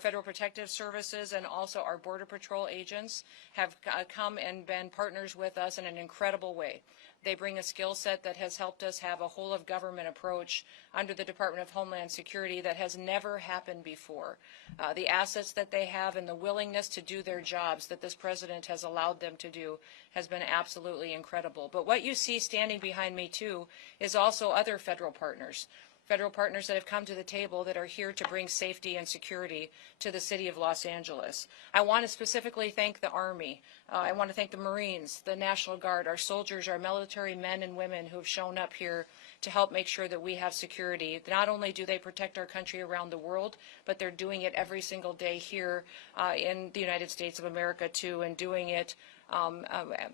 Federal Protective Services and also our Border Patrol agents have come and been partners with us in an incredible way. They bring a skill set that has helped us have a whole of government approach under the Department of Homeland Security that has never happened before. The assets that they have and the willingness to do their jobs that this president has allowed them to do has been absolutely incredible. But what you see standing behind me too is also other federal partners that have come to the table that are here to bring safety and security to the city of Los Angeles. I want to specifically thank the Army. I want to thank the Marines, the National Guard, our soldiers, our military men and women who have shown up here to help make sure that we have security. Not only do they protect our country around the world, but they're doing it every single day here in the United States of America too, and doing it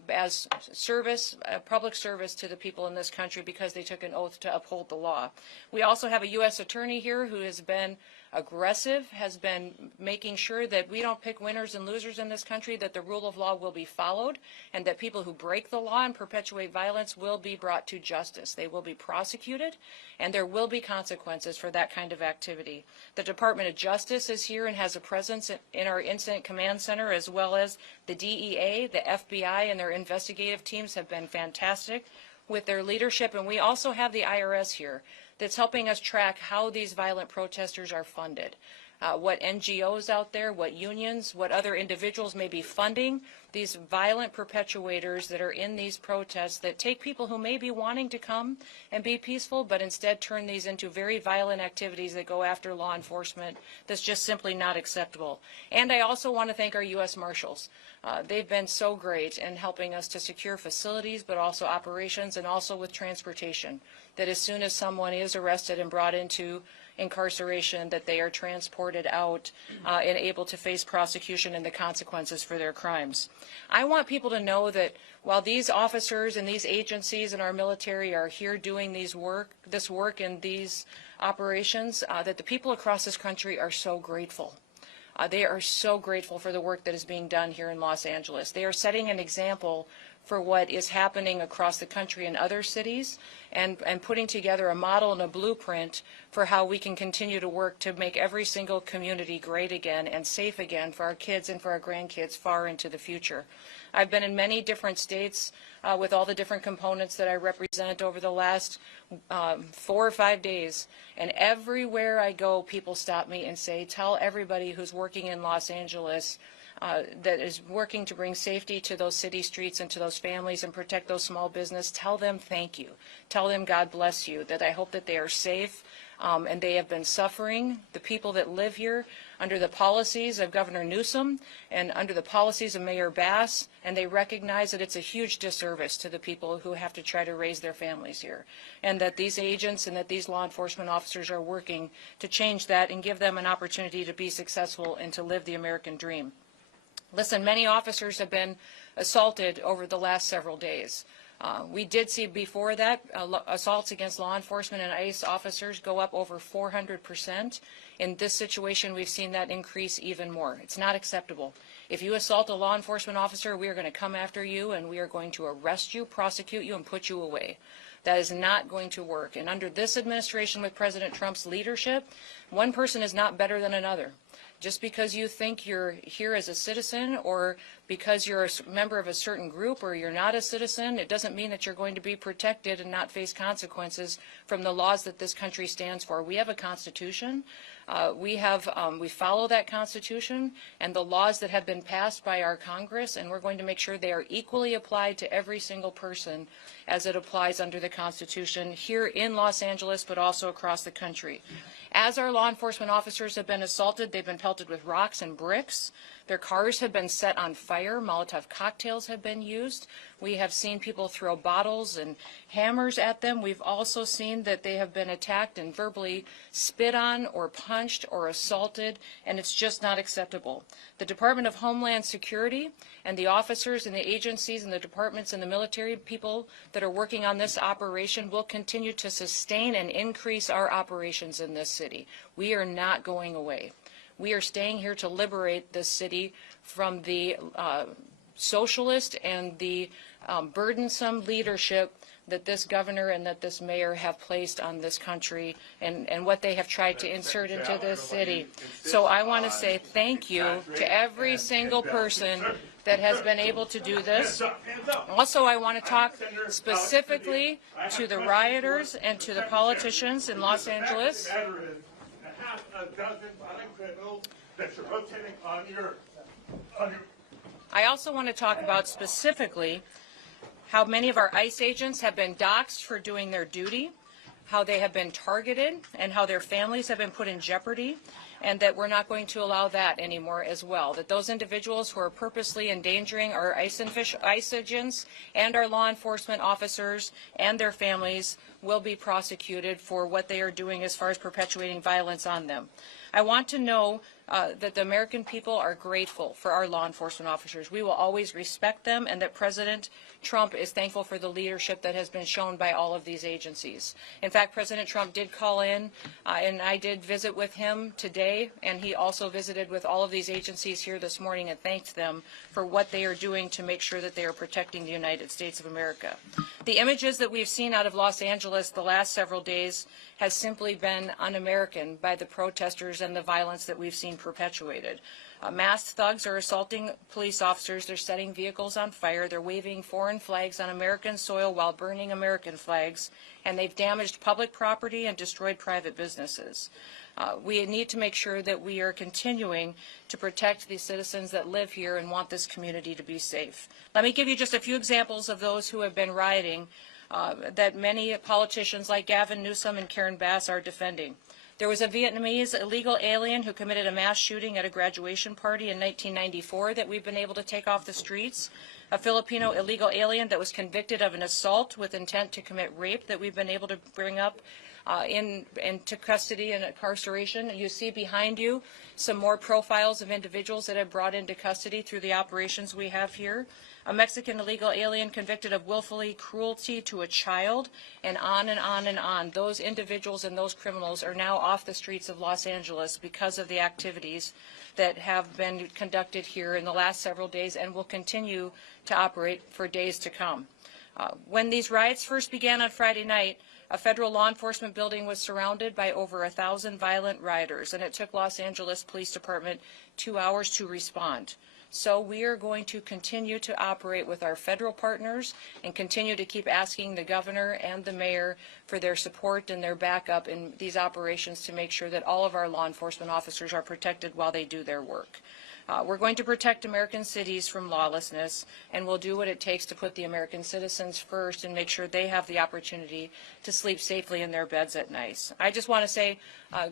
as service, public service to the people in this country because they took an oath to uphold the law. We also have a U.S. attorney here who has been aggressive, has been making sure that we don't pick winners and losers in this country, that the rule of law will be followed, and that people who break the law and perpetuate violence will be brought to justice. They will be prosecuted, and there will be consequences for that kind of activity. The Department of Justice is here and has a presence in our Incident Command Center, as well as the DEA, the FBI, and their investigative teams have been fantastic with their leadership. And we also have the IRS here that's helping us track how these violent protesters are funded. What NGOs out there, what unions, what other individuals may be funding these violent perpetuators that are in these protests that take people who may be wanting to come and be peaceful, but instead turn these into very violent activities that go after law enforcement. That's just simply not acceptable. And I also want to thank our U.S. Marshals. They've been so great in helping us to secure facilities, but also operations, and also with transportation, that as soon as someone is arrested and brought into incarceration, that they are transported out and able to face prosecution and the consequences for their crimes. I want people to know that while these officers and these agencies and our military are here doing this work and these operations, that the people across this country are so grateful. They are so grateful for the work that is being done here in Los Angeles. They are setting an example for what is happening across the country in other cities, and putting together a model and a blueprint for how we can continue to work to make every single community great again and safe again for our kids and for our grandkids far into the future. I've been in many different states with all the different components that I represent over the last 4 or 5 days, and everywhere I go, people stop me and say, tell everybody who's working in Los Angeles that is working to bring safety to those city streets and to those families and protect those small business, tell them thank you. Tell them God bless you, that I hope that they are safe and they have been suffering. The people that live here under the policies of Governor Newsom and under the policies of Mayor Bass, and they recognize that it's a huge disservice to the people who have to try to raise their families here, and that these agents and that these law enforcement officers are working to change that and give them an opportunity to be successful and to live the American dream. Listen, many officers have been assaulted over the last several days. We did see before that assaults against law enforcement and ICE officers go up over 400%. In this situation, we've seen that increase even more. It's not acceptable. If you assault a law enforcement officer, we are going to come after you and we are going to arrest you, prosecute you, and put you away. That is not going to work. And under this administration with President Trump's leadership, one person is not better than another. Just because you think you're here as a citizen, or because you're a member of a certain group, or you're not a citizen, it doesn't mean that you're going to be protected and not face consequences from the laws that this country stands for. We have a Constitution. We follow that Constitution and the laws that have been passed by our Congress, and we're going to make sure they are equally applied to every single person as it applies under the Constitution here in Los Angeles, but also across the country. As our law enforcement officers have been assaulted, they've been pelted with rocks and bricks. Their cars have been set on fire. Molotov cocktails have been used. We have seen people throw bottles and hammers at them. We've also seen that they have been attacked and verbally spit on or punched or assaulted, and it's just not acceptable. The Department of Homeland Security and the officers and the agencies and the departments and the military people that are working on this operation will continue to sustain and increase our operations in this city. We are not going away. We are staying here to liberate this city from the socialist and the burdensome leadership that this governor and that this mayor have placed on this country and what they have tried to insert into this city. So I want to say thank you to every single person that has been able to do this. Also, I want to talk specifically to the rioters and to the politicians in Los Angeles. I also want to talk about specifically how many of our ICE agents have been doxxed for doing their duty, how they have been targeted, and how their families have been put in jeopardy, and that we're not going to allow that anymore as well. That those individuals who are purposely endangering our ICE agents and our law enforcement officers and their families will be prosecuted for what they are doing as far as perpetuating violence on them. I want to know that the American people are grateful for our law enforcement officers. We will always respect them, and that President Trump is thankful for the leadership that has been shown by all of these agencies. In fact, President Trump did call in, and I did visit with him today, and he also visited with all of these agencies here this morning and thanked them for what they are doing to make sure that they are protecting the United States of America. The images that we've seen out of Los Angeles the last several days has simply been un-American by the protesters and the violence that we've seen perpetuated. Masked thugs are assaulting police officers. They're setting vehicles on fire. They're waving foreign flags on American soil while burning American flags. And they've damaged public property and destroyed private businesses. We need to make sure that we are continuing to protect the citizens that live here and want this community to be safe. Let me give you just a few examples of those who have been rioting that many politicians like Gavin Newsom and Karen Bass are defending. There was a Vietnamese illegal alien who committed a mass shooting at a graduation party in 1994 that we've been able to take off the streets. A Filipino illegal alien that was convicted of an assault with intent to commit rape that we've been able to bring up into custody and incarceration. You see behind you some more profiles of individuals that have brought into custody through the operations we have here. A Mexican illegal alien convicted of willfully cruelty to a child, and on and on and on. Those individuals and those criminals are now off the streets of Los Angeles because of the activities that have been conducted here in the last several days and will continue to operate for days to come. When these riots first began on Friday night, a federal law enforcement building was surrounded by over 1,000 violent rioters, and it took Los Angeles Police Department 2 hours to respond. So we are going to continue to operate with our federal partners and continue to keep asking the governor and the mayor for their support and their backup in these operations to make sure that all of our law enforcement officers are protected while they do their work. We're going to protect American cities from lawlessness, and we'll do what it takes to put the American citizens first and make sure they have the opportunity to sleep safely in their beds at night. I just want to say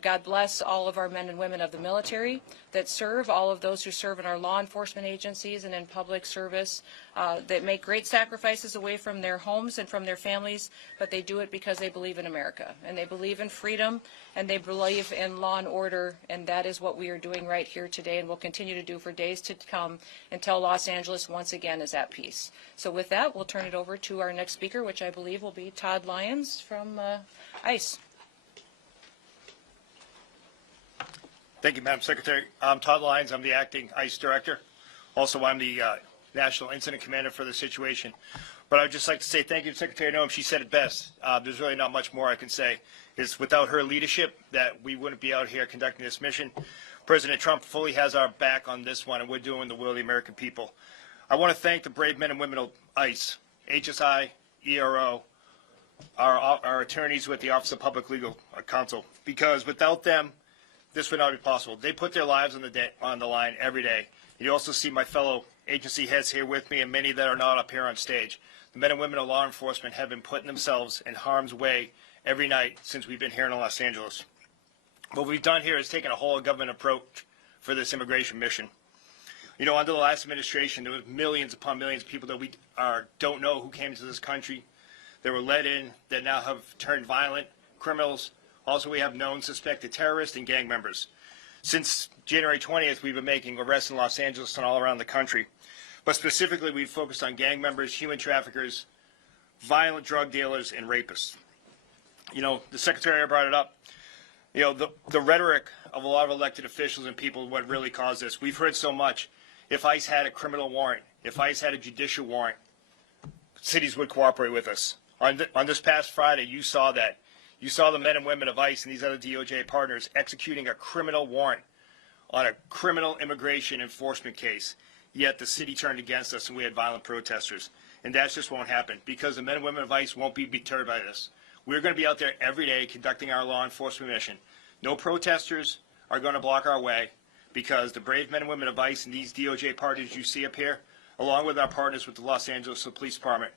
God bless all of our men and women of the military that serve, all of those who serve in our law enforcement agencies and in public service that make great sacrifices away from their homes and from their families, but they do it because they believe in America, and they believe in freedom, and they believe in law and order, and that is what we are doing right here today and will continue to do for days to come until Los Angeles once again is at peace. So with that, we'll turn it over to our next speaker, which I believe will be Todd Lyons from ICE. Thank you, Madam Secretary. I'm Todd Lyons. I'm the acting ICE director. Also, I'm the National Incident Commander for the situation. But I'd just like to say thank you to Secretary Noem. She said it best. There's really not much more I can say. It's without her leadership that we wouldn't be out here conducting this mission. President Trump fully has our back on this one, and we're doing the will of the American people. I want to thank the brave men and women of ICE, HSI, ERO, our attorneys with the Office of Public Legal Counsel, because without them, this would not be possible. They put their lives on the line every day. You also see my fellow agency heads here with me, and many that are not up here on stage. The men and women of law enforcement have been putting themselves in harm's way every night since we've been here in Los Angeles. What we've done here is taken a whole government approach for this immigration mission. You know, under the last administration, there was millions upon millions of people that we don't know who came to this country. They were let in, that now have turned violent, criminals. Also, we have known suspected terrorists and gang members. Since January 20th, we've been making arrests in Los Angeles and all around the country. But specifically, we've focused on gang members, human traffickers, violent drug dealers, and rapists. You know, the Secretary brought it up. You know, the rhetoric of a lot of elected officials and people, what really caused this. We've heard so much. If ICE had a criminal warrant, if ICE had a judicial warrant, cities would cooperate with us. On this past Friday, you saw that. You saw the men and women of ICE and these other DOJ partners executing a criminal warrant on a criminal immigration enforcement case. Yet the city turned against us and we had violent protesters. And that just won't happen because the men and women of ICE won't be deterred by this. We're going to be out there every day conducting our law enforcement mission. No protesters are going to block our way because the brave men and women of ICE and these DOJ partners you see up here, along with our partners with the Los Angeles Police Department,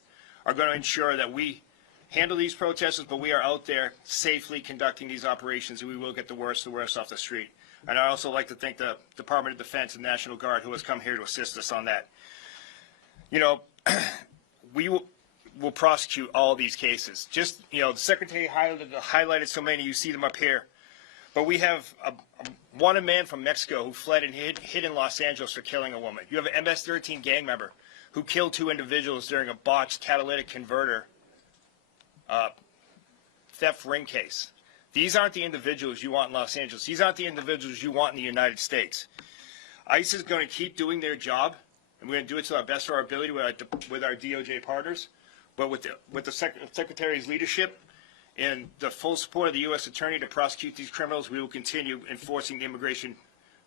are going to ensure that we handle these protesters, but we are out there safely conducting these operations, and we will get the worst off the street. And I also like to thank the Department of Defense and National Guard who has come here to assist us on that. You know, we will prosecute all these cases. Just, you know, the Secretary highlighted so many, you see them up here. But we have a wanted man from Mexico who fled and hid in Los Angeles for killing a woman. You have an MS-13 gang member who killed 2 individuals during a botched catalytic converter theft ring case. These aren't the individuals you want in Los Angeles. These aren't the individuals you want in the United States. ICE is going to keep doing their job, and we're going to do it to the best of our ability with our DOJ partners. But with the Secretary's leadership and the full support of the U.S. Attorney to prosecute these criminals, we will continue enforcing the immigration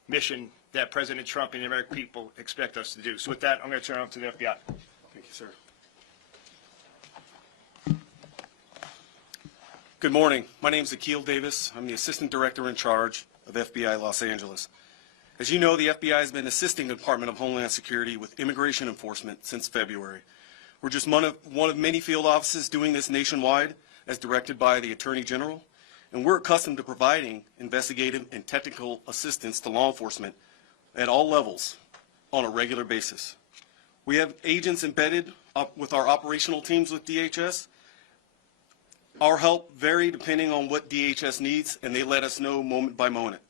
mission that President Trump and the American people expect us to do. So with that, I'm going to turn it over to the FBI. Thank you, sir. Good morning. My name is Akil Davis. I'm the Assistant Director in charge of FBI Los Angeles. As you know, the FBI has been assisting the Department of Homeland Security with immigration enforcement since February. We're just one of many field offices doing this nationwide as directed by the Attorney General, and we're accustomed to providing investigative and technical assistance to law enforcement at all levels on a regular basis. We have agents embedded up with our operational teams with DHS. Our help vary depending on what DHS needs, and they let us know moment by moment.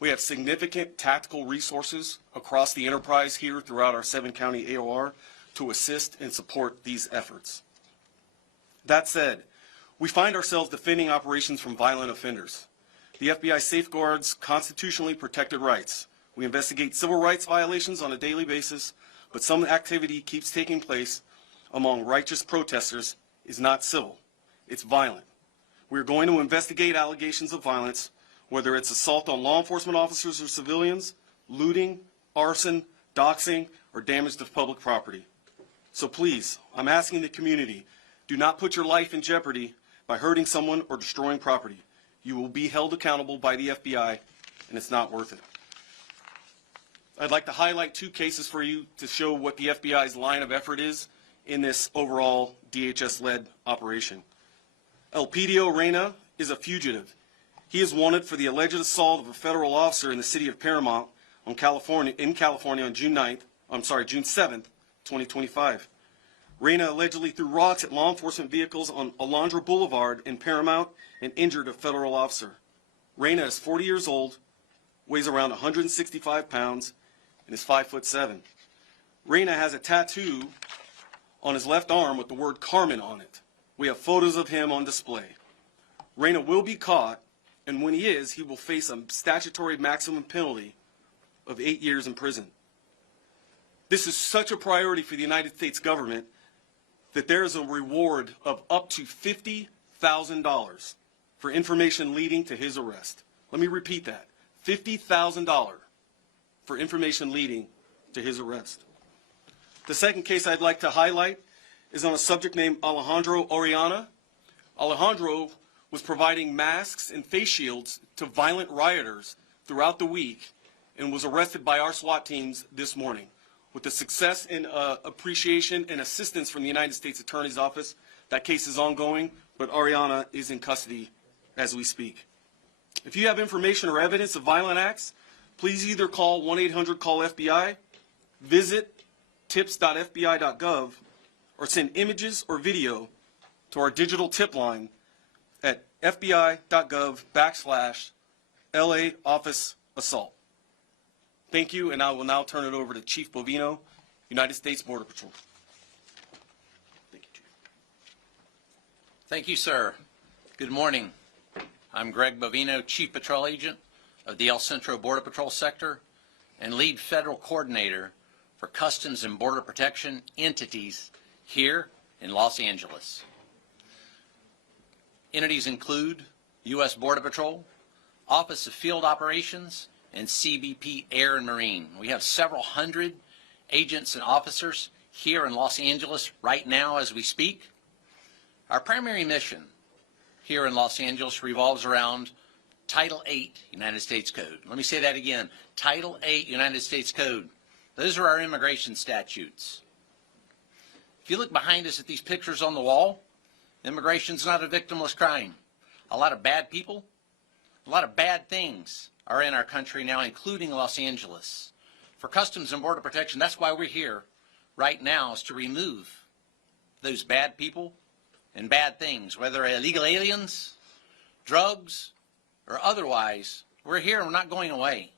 We have significant tactical resources across the enterprise here throughout our 7-county AOR to assist and support these efforts. That said, we find ourselves defending operations from violent offenders. The FBI safeguards constitutionally protected rights. We investigate civil rights violations on a daily basis, but some activity keeps taking place among righteous protesters is not civil. It's violent. We're going to investigate allegations of violence, whether it's assault on law enforcement officers or civilians, looting, arson, doxing, or damage to public property. So please, I'm asking the community, do not put your life in jeopardy by hurting someone or destroying property. You will be held accountable by the FBI, and it's not worth it. I'd like to highlight 2 cases for you to show what the FBI's line of effort is in this overall DHS-led operation. Elpidio Reyna is a fugitive. He is wanted for the alleged assault of a federal officer in the city of Paramount in California on June 7th, 2025. Reyna allegedly threw rocks at law enforcement vehicles on Alondra Boulevard in Paramount and injured a federal officer. Reyna is 40 years old, weighs around 165 pounds, and is 5'7". Reyna has a tattoo on his left arm with the word Carmen on it. We have photos of him on display. Reyna will be caught, and when he is, he will face a statutory maximum penalty of 8 years in prison. This is such a priority for the United States government that there is a reward of up to $50,000 for information leading to his arrest. Let me repeat that. $50,000 for information leading to his arrest. The second case I'd like to highlight is on a subject named Alejandro Oriana. Alejandro was providing masks and face shields to violent rioters throughout the week and was arrested by our SWAT teams this morning. With the success and appreciation and assistance from the United States Attorney's Office, that case is ongoing, but Oriana is in custody as we speak. If you have information or evidence of violent acts, please either call 1-800-CALL-FBI, visit tips.fbi.gov, or send images or video to our digital tip line at fbi.gov/LA Office Assault. Thank you, and I will now turn it over to Chief Bovino, United States Border Patrol. Thank you, Chief. Thank you, sir. Good morning. I'm Greg Bovino, Chief Patrol Agent of the El Centro Border Patrol Sector and Lead Federal Coordinator for Customs and Border Protection entities here in Los Angeles. Entities include U.S. Border Patrol, Office of Field Operations, and CBP Air and Marine. We have several hundred agents and officers here in Los Angeles right now as we speak. Our primary mission here in Los Angeles revolves around Title 8 United States Code. Let me say that again. Title 8 United States Code. Those are our immigration statutes. If you look behind us at these pictures on the wall, immigration's not a victimless crime. A lot of bad people, a lot of bad things are in our country now, including Los Angeles. For Customs and Border Protection, that's why we're here right now, is to remove those bad people and bad things, whether illegal aliens, drugs, or otherwise. We're here and we're not going away.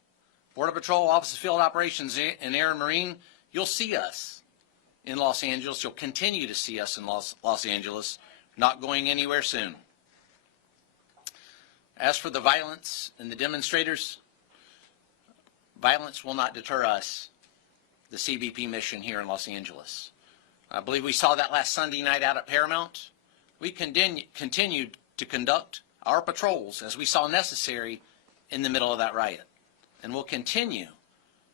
Border Patrol, Office of Field Operations, and Air and Marine, you'll see us in Los Angeles. You'll continue to see us in Los Angeles, not going anywhere soon. As for the violence and the demonstrators, violence will not deter us, the CBP mission here in Los Angeles. I believe we saw that last Sunday night out at Paramount. We continued to conduct our patrols as we saw necessary in the middle of that riot. And we'll continue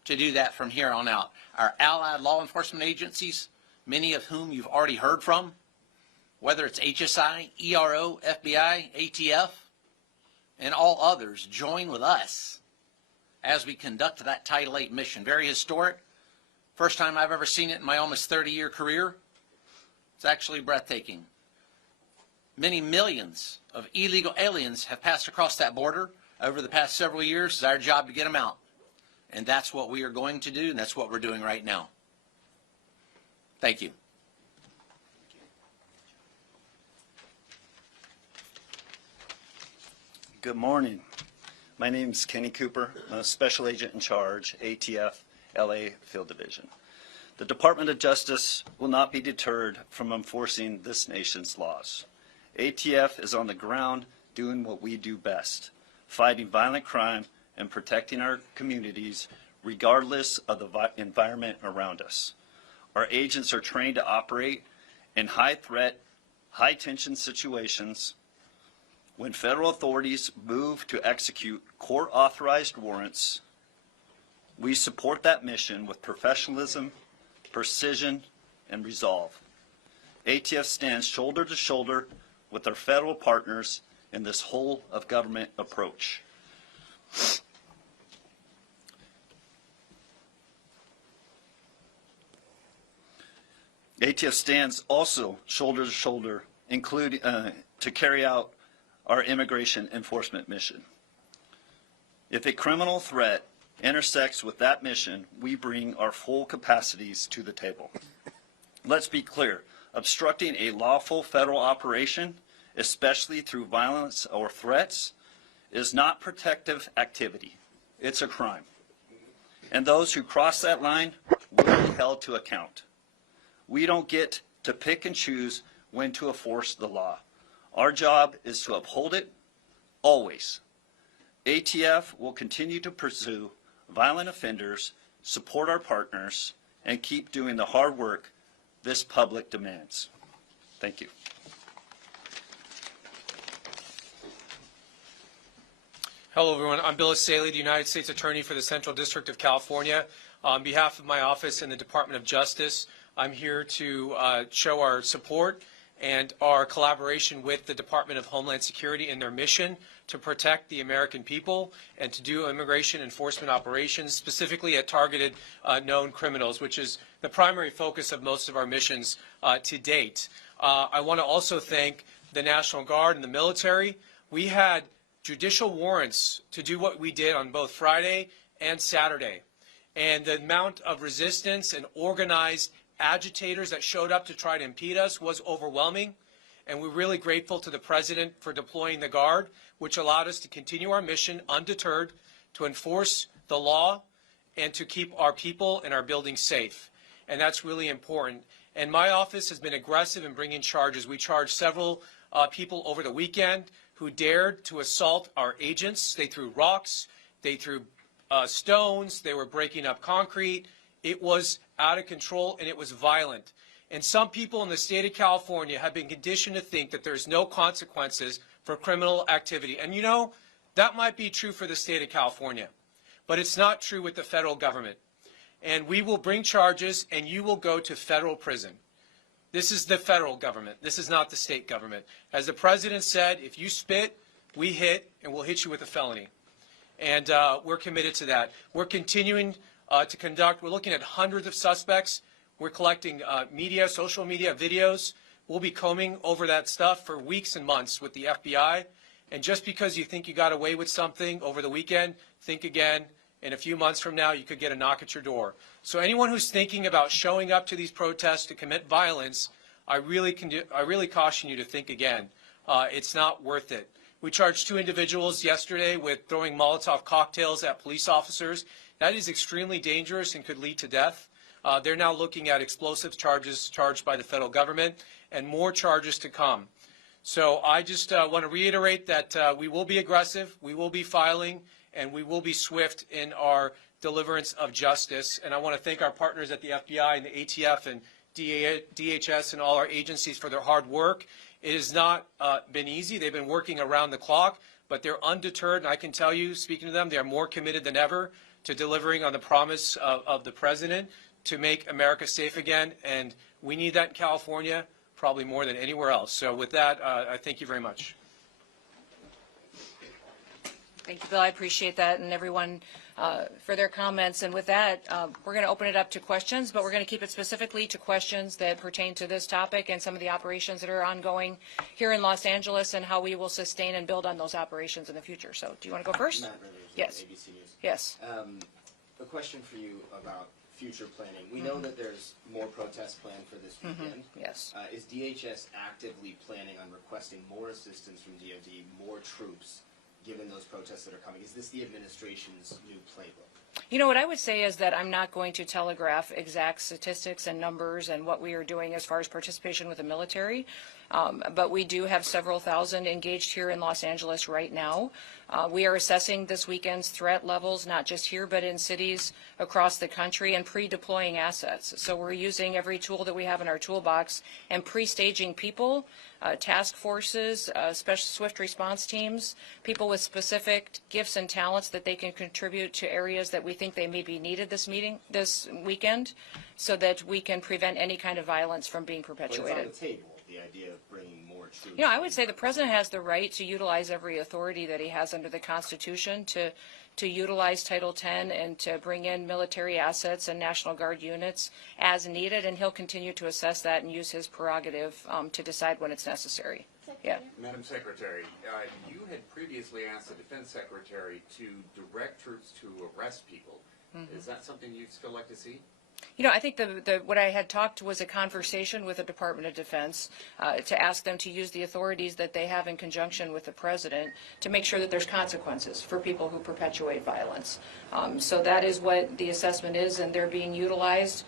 to do that from here on out. Our allied law enforcement agencies, many of whom you've already heard from, whether it's HSI, ERO, FBI, ATF, and all others, join with us as we conduct that Title 8 mission. Very historic. First time I've ever seen it in my almost 30-year career. It's actually breathtaking. Many millions of illegal aliens have passed across that border over the past several years. It's our job to get them out. And that's what we are going to do, and that's what we're doing right now. Thank you. Good morning. My name is Kenny Cooper. I'm a Special Agent in Charge, ATF, LA Field Division. The Department of Justice will not be deterred from enforcing this nation's laws. ATF is on the ground doing what we do best, fighting violent crime and protecting our communities regardless of the environment around us. Our agents are trained to operate in high-threat, high-tension situations. When federal authorities move to execute court-authorized warrants, we support that mission with professionalism, precision, and resolve. ATF stands shoulder to shoulder with our federal partners in this whole-of-government approach. ATF stands also shoulder to shoulder, including to carry out our immigration enforcement mission. If a criminal threat intersects with that mission, we bring our full capacities to the table. Let's be clear, obstructing a lawful federal operation, especially through violence or threats, is not protective activity. It's a crime. And those who cross that line will be held to account. We don't get to pick and choose when to enforce the law. Our job is to uphold it, always. ATF will continue to pursue violent offenders, support our partners, and keep doing the hard work this public demands. Thank you. Hello, everyone. I'm Bill Saley, the United States Attorney for the Central District of California. On behalf of my office and the Department of Justice, I'm here to show our support and our collaboration with the Department of Homeland Security in their mission to protect the American people and to do immigration enforcement operations, specifically at targeted known criminals, which is the primary focus of most of our missions to date. I want to also thank the National Guard and the military. We had judicial warrants to do what we did on both Friday and Saturday. And the amount of resistance and organized agitators that showed up to try to impede us was overwhelming, and we're really grateful to the President for deploying the Guard, which allowed us to continue our mission undeterred, to enforce the law, and to keep our people and our buildings safe. And that's really important. And my office has been aggressive in bringing charges. We charged several people over the weekend who dared to assault our agents. They threw rocks, they threw stones, they were breaking up concrete. It was out of control and it was violent. And some people in the state of California have been conditioned to think that there's no consequences for criminal activity. And you know, that might be true for the state of California, but it's not true with the federal government. And we will bring charges and you will go to federal prison. This is the federal government. This is not the state government. As the president said, if you spit, we hit, and we'll hit you with a felony. And we're committed to that. We're continuing to conduct, we're looking at hundreds of suspects. We're collecting media, social media, videos. We'll be combing over that stuff for weeks and months with the FBI. And just because you think you got away with something over the weekend, think again. In a few months from now, you could get a knock at your door. So anyone who's thinking about showing up to these protests to commit violence, I really caution you to think again. It's not worth it. We charged 2 individuals yesterday with throwing Molotov cocktails at police officers. That is extremely dangerous and could lead to death. They're now looking at explosive charges charged by the federal government and more charges to come. So I just want to reiterate that we will be aggressive, we will be filing, and we will be swift in our deliverance of justice. And I want to thank our partners at the FBI and the ATF and DHS and all our agencies for their hard work. It has not been easy. They've been working around the clock, but they're undeterred. And I can tell you, speaking to them, they are more committed than ever to delivering on the promise of the president to make America safe again. And we need that in California, probably more than anywhere else. So with that, I thank you very much. Thank you, Bill. I appreciate that, and everyone for their comments. And with that, we're going to open it up to questions, but we're going to keep it specifically to questions that pertain to this topic and some of the operations that are ongoing here in Los Angeles and how we will sustain and build on those operations in the future. So do you want to go first? Matt Rivers, Yes. ABC News. Yes. A question for you about future planning. We know that there's more protests planned for this weekend. Yes. Is DHS actively planning on requesting more assistance from DoD, more troops, given those protests that are coming? Is this the administration's new playbook? You know, what I would say is that I'm not going to telegraph exact statistics and numbers and what we are doing as far as participation with the military, but we do have several thousand engaged here in Los Angeles right now. We are assessing this weekend's threat levels, not just here, but in cities across the country, and pre-deploying assets. So we're using every tool that we have in our toolbox and pre-staging people, task forces, special swift response teams, people with specific gifts and talents that they can contribute to areas that we think they may be needed this weekend, so that we can prevent any kind of violence from being perpetuated. But it's on the table, the idea of bringing more troops. You know, I would say the president has the right to utilize every authority that he has under the Constitution to utilize Title X and to bring in military assets and National Guard units as needed, and he'll continue to assess that and use his prerogative to decide when it's necessary. Yeah. Madam Secretary, you had previously asked the Defense Secretary to direct troops to arrest people. Is that something you'd still like to see? You know, I think what I had talked was a conversation with the Department of Defense to ask them to use the authorities that they have in conjunction with the president to make sure that there's consequences for people who perpetuate violence. So that is what the assessment is, and they're being utilized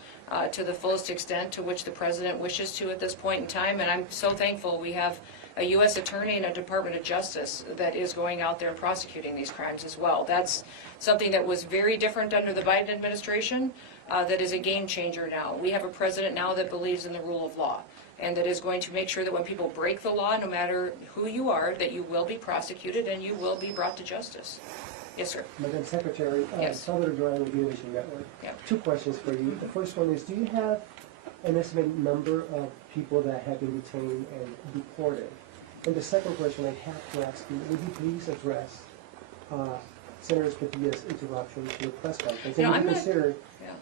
to the fullest extent to which the president wishes to at this point in time. And I'm so thankful we have a U.S. attorney and a Department of Justice that is going out there and prosecuting these crimes as well. That's something that was very different under the Biden administration. That is a game changer now. We have a president now that believes in the rule of law, and that is going to make sure that when people break the law, no matter who you are, that you will be prosecuted and you will be brought to justice. Yes, sir. Madam Secretary, Yes. Salvador Duran with Unity Network. Yeah. 2 questions for you. The first one is, do you have an estimated number of people that have been detained and deported? And the second question I have to ask you, would you please address Senator Padilla's interruption to the press conference? And would you consider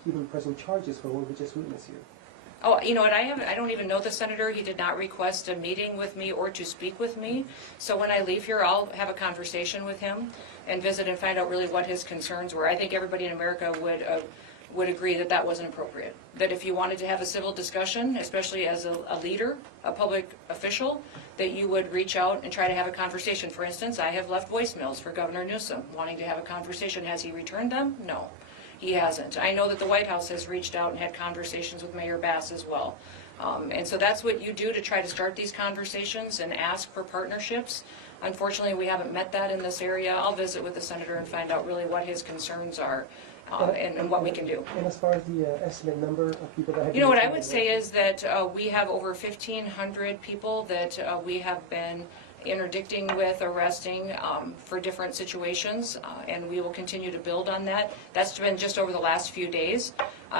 even pressing charges for what we just witnessed here? Oh, you know what, I don't even know the senator. He did not request a meeting with me or to speak with me. So when I leave here, I'll have a conversation with him and visit and find out really what his concerns were. I think everybody in America would agree that that wasn't appropriate. That if you wanted to have a civil discussion, especially as a leader, a public official, that you would reach out and try to have a conversation. For instance, I have left voicemails for Governor Newsom wanting to have a conversation. Has he returned them? No, he hasn't. I know that the White House has reached out and had conversations with Mayor Bass as well. And so that's what you do to try to start these conversations and ask for partnerships. Unfortunately, we haven't met that in this area. I'll visit with the senator and find out really what his concerns are. And what we can do. And as far as the estimate number of people that have You know, what I would say is that we have over 1,500 people that we have been interdicting with arresting for different situations, and we will continue to build on that. That's been just over the last few days.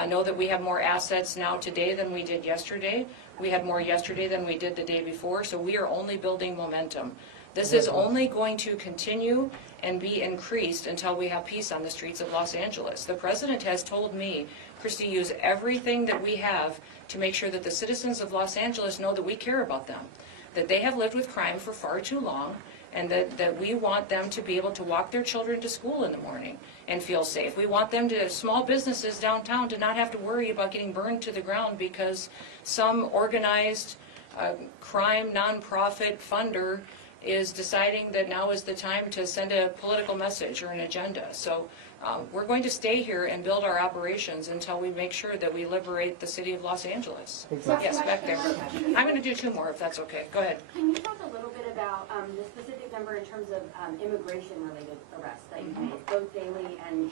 Know that we have more assets now today than we did yesterday. We had more yesterday than we did the day before, so we are only building momentum. This is only going to continue and be increased until we have peace on the streets of Los Angeles. The president has told me, Kristi, use everything that we have to make sure that the citizens of Los Angeles know that we care about them, that they have lived with crime for far too long, and that we want them to be able to walk their children to school in the morning and feel safe. We want them to, small businesses downtown, to not have to worry about getting burned to the ground because some organized crime nonprofit funder is deciding that now is the time to send a political message or an agenda. So we're going to stay here and build our operations until we make sure that we liberate the city of Los Angeles. Yes, back there. I'm going to do two more if that's okay. Go ahead. Can you talk a little bit about the specific number in terms of immigration-related arrests that you make, both daily and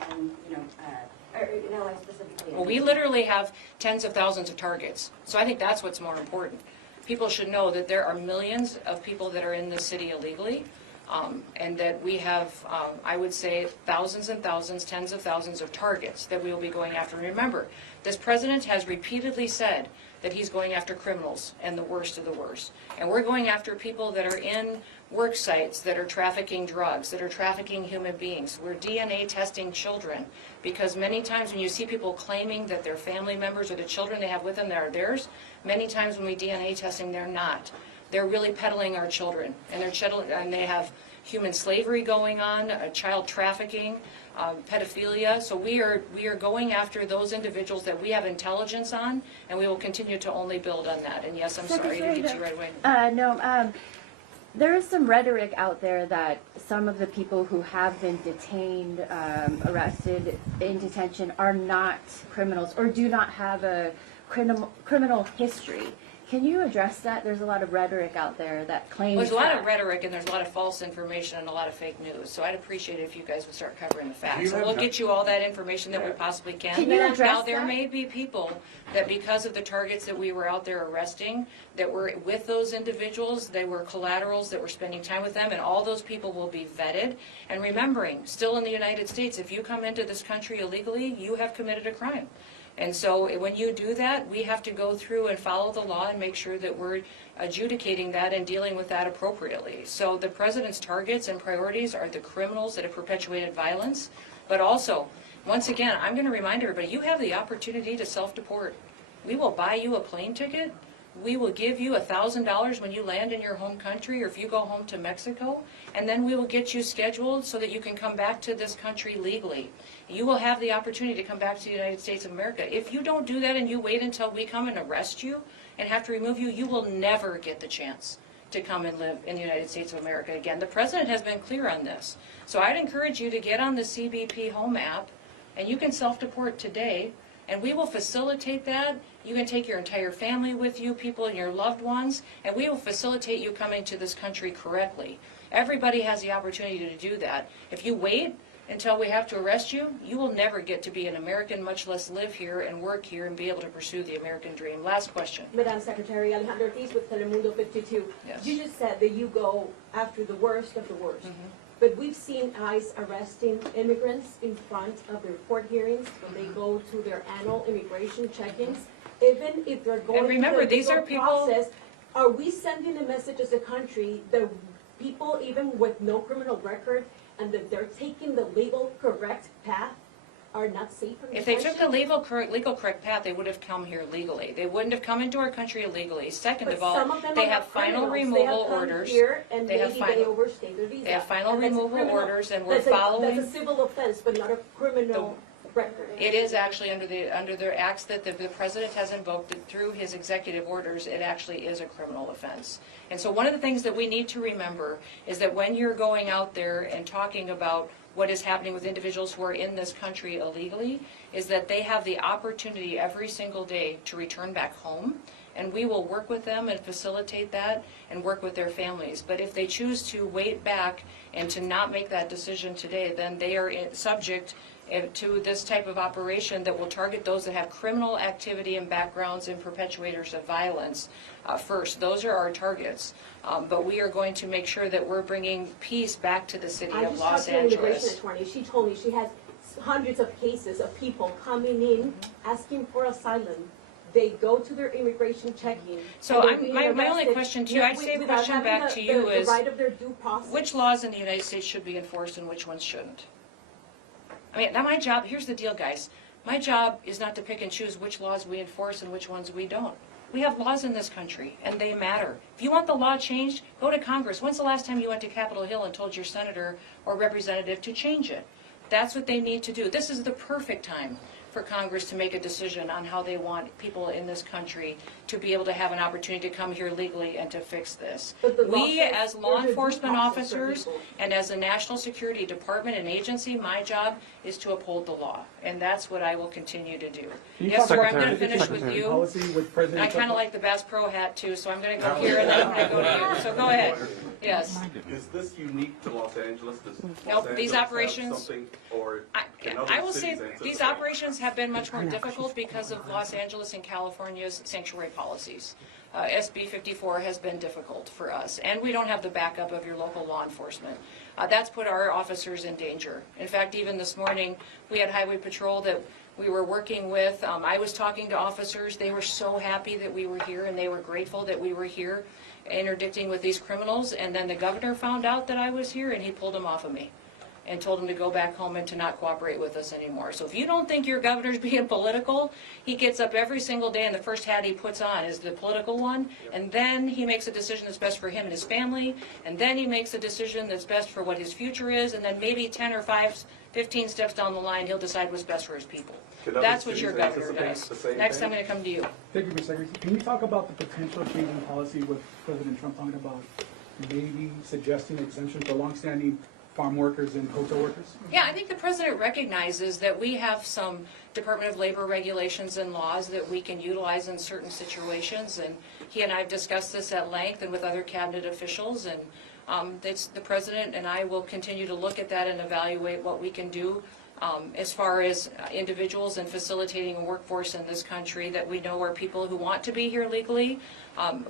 or in LA specifically? Well, we literally have tens of thousands of targets. So I think that's what's more important. People should know that there are millions of people that are in this city illegally, and that we have, I would say, thousands and thousands, tens of thousands of targets that we will be going after. And remember, this president has repeatedly said that he's going after criminals and the worst of the worst. And we're going after people that are in work sites that are trafficking drugs, that are trafficking human beings. We're DNA testing children, because many times when you see people claiming that their family members or the children they have with them that are theirs, many times when we DNA testing, they're not. They're really peddling our children, and they have human slavery going on, child trafficking, pedophilia. So we are going after those individuals that we have intelligence on, and we will continue to only build on that. And yes, I'm sorry to get you right away. There is some rhetoric out there that some of the people who have been detained, arrested, in detention are not criminals or do not have a criminal history. Can you address that? There's a lot of rhetoric out there that claims There's a lot of rhetoric, and there's a lot of false information and a lot of fake news. So I'd appreciate it if you guys would start covering the facts. And we'll get you all that information that we possibly can. Can you address now, there that? may be people that because of the targets that we were out there arresting, that were with those individuals, they were collaterals that were spending time with them, and all those people will be vetted. And remembering, still in the United States, if you come into this country illegally, you have committed a crime. And so when you do that, we have to go through and follow the law and make sure that we're adjudicating that and dealing with that appropriately. So the president's targets and priorities are the criminals that have perpetuated violence, but also, once again, I'm going to remind everybody, you have the opportunity to self-deport. We will buy you a plane ticket. We will give you $1,000 when you land in your home country or if you go home to Mexico, and then we will get you scheduled so that you can come back to this country legally. You will have the opportunity to come back to the United States of America. If you don't do that and you wait until we come and arrest you and have to remove you, you will never get the chance to come and live in the United States of America again. The president has been clear on this. So I'd encourage you to get on the CBP Home app, and you can self-deport today, and we will facilitate that. You can take your entire family with you, people and your loved ones, and we will facilitate you coming to this country correctly. Everybody has the opportunity to do that. If you wait until we have to arrest you, you will never get to be an American, much less live here and work here and be able to pursue the American dream. Last question. Madam Secretary, Alejandro Ortiz with Telemundo 52. Yes. You just said that you go after the worst of the worst. But we've seen ICE arresting immigrants in front of their court hearings when they go to their annual immigration check-ins. Even if they're going And remember, through the these are legal people- process, are we sending a message as a country that people, even with no criminal record, and that they're taking the legal correct path, are not safe in If the they took the legal correct path, they would have come here legally. They wouldn't have come into our country illegally. Second But of all, some of them they are have not final criminals. They have removal come orders. here and They have maybe they final- overstayed their visa. They have final And that's a removal criminal- orders, and we're that's following. That's a civil offense, but not a criminal record. It is actually under the acts that the president has invoked through his executive orders. It actually is a criminal offense. And so one of the things that we need to remember is that when you're going out there and talking about what is happening with individuals who are in this country illegally, is that they have the opportunity every single day to return back home, and we will work with them and facilitate that and work with their families. But if they choose to wait back and to not make that decision today, then they are subject to this type of operation that will target those that have criminal activity and backgrounds and perpetuators of violence first. Those are our targets. But we are going to make sure that we're bringing peace back to the city of Los I just talked to an immigration Angeles. attorney. She told me she has hundreds of cases of people coming in asking for asylum. They go to their immigration check-in. So and they're my being only arrested question to you, I'd say a without question having back the- to you the is, right of their due process. which laws in the United States should be enforced and which ones shouldn't? I mean, now my job, here's the deal, guys. My job is not to pick and choose which laws we enforce and which ones we don't. We have laws in this country, and they matter. If you want the law changed, go to Congress. When's the last time you went to Capitol Hill and told your senator or representative to change it? That's what they need to do. This is the perfect time for Congress to make a decision on how they want people in this country to be able to have an opportunity to come here legally and to fix this. But the law We, says as law there's a due enforcement process for officers people. and as a national security department and agency, my job is to uphold the law, and that's what I will continue to do. Yes, sir, I'm going to finish with you. I kind of like the Bass Pro hat too, so I'm going to go here and then I'm going to go to you. So go ahead. Yes. Is this unique to Los Angeles? Does Nope, Los these Angeles have operations- something, or can other I will say cities answer these the same? operations have been much more difficult because of Los Angeles and California's sanctuary policies. SB 54 has been difficult for us, and we don't have the backup of your local law enforcement. That's put our officers in danger. In fact, even this morning, we had Highway Patrol that we were working with. I was talking to officers. They were so happy that we were here, and they were grateful that we were here interdicting with these criminals. And then the governor found out that I was here, and he pulled them off of me and told him to go back home and to not cooperate with us anymore. So if you don't think your governor's being political, he gets up every single day and the first hat he puts on is the political one, and then he makes a decision that's best for him and his family, and then he makes a decision that's best for what his future is, and then maybe 10 or 15 steps down the line, he'll decide what's best for his people. Can other That's what your cities governor anticipate does. the same Next, thing? I'm going to come to you. Thank you, Mr. Secretary. Can you talk about the potential change in policy with President Trump talking about maybe suggesting exemption for longstanding farm workers and hotel workers? Yeah, I think the president recognizes that we have some Department of Labor regulations and laws that we can utilize in certain situations, and he and I have discussed this at length and with other cabinet officials, and the president and I will continue to look at that and evaluate what we can do as far as individuals and facilitating a workforce in this country that we know are people who want to be here legally,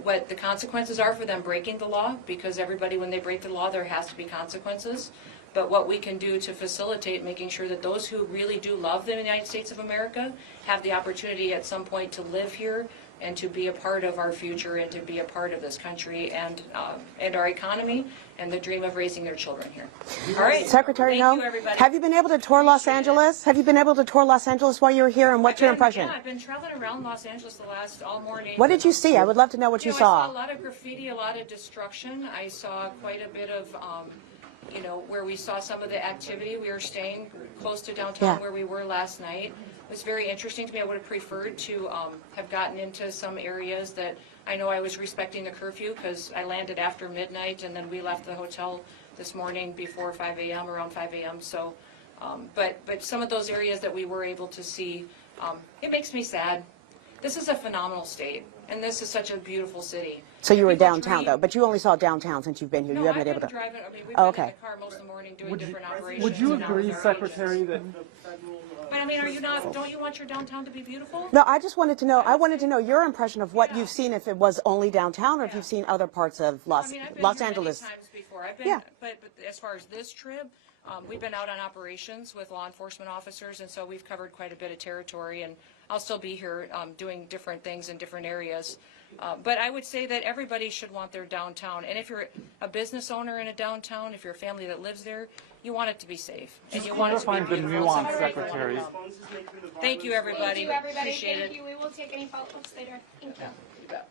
what the consequences are for them breaking the law, because everybody, when they break the law, there has to be consequences. But what we can do to facilitate making sure that those who really do love the United States of America have the opportunity at some point to live here and to be a part of our future and to be a part of this country and our economy and the dream of raising their children here. All right. Secretary Thank Noem, you, everybody. have you been able to tour Los Angeles? Have you been able to tour Los Angeles while you were here, and what's your impression? Yeah, I've been traveling around Los Angeles all morning. What did you see? I would love to know what you I saw. saw a lot of graffiti, a lot of destruction. I saw quite a bit of, where we saw some of the activity. We were staying close to downtown where we were last night. It was very interesting to me. I would have preferred to have gotten into some areas that I know I was respecting the curfew because I landed after midnight and then we left the hotel this morning before 5 a.m., around 5 a.m. So, but some of those areas that we were able to see, it makes me sad. This is a phenomenal state, and this is such a beautiful city. So you were People downtown, dream- though, but you only saw downtown since you've been here. No, you haven't I've been been able to. driving. I mean, we've Oh, been in okay. the car most of the morning doing different operations. Would you and out agree, with our Secretary, agents. that But I mean, are you not? Don't you want your downtown to be beautiful? No, I just wanted to know. I wanted to know your impression of what you've seen. If it was only downtown, or if you've seen other parts of I mean, I've been Los here Angeles. many times before. I've been, Yeah. but as far as this trip, we've been out on operations with law enforcement officers, and so we've covered quite a bit of territory. And I'll still be here doing different things in different areas. But I would say that everybody should want their downtown. And if you're a business owner in a downtown, if you're a family that lives there, you want it to be safe. And you want it to be beautiful. nuance, Secretary. Thank you, everybody. Thank you, everybody. Appreciate Thank it. you. We will take any follow-ups later. Thank you. You bet.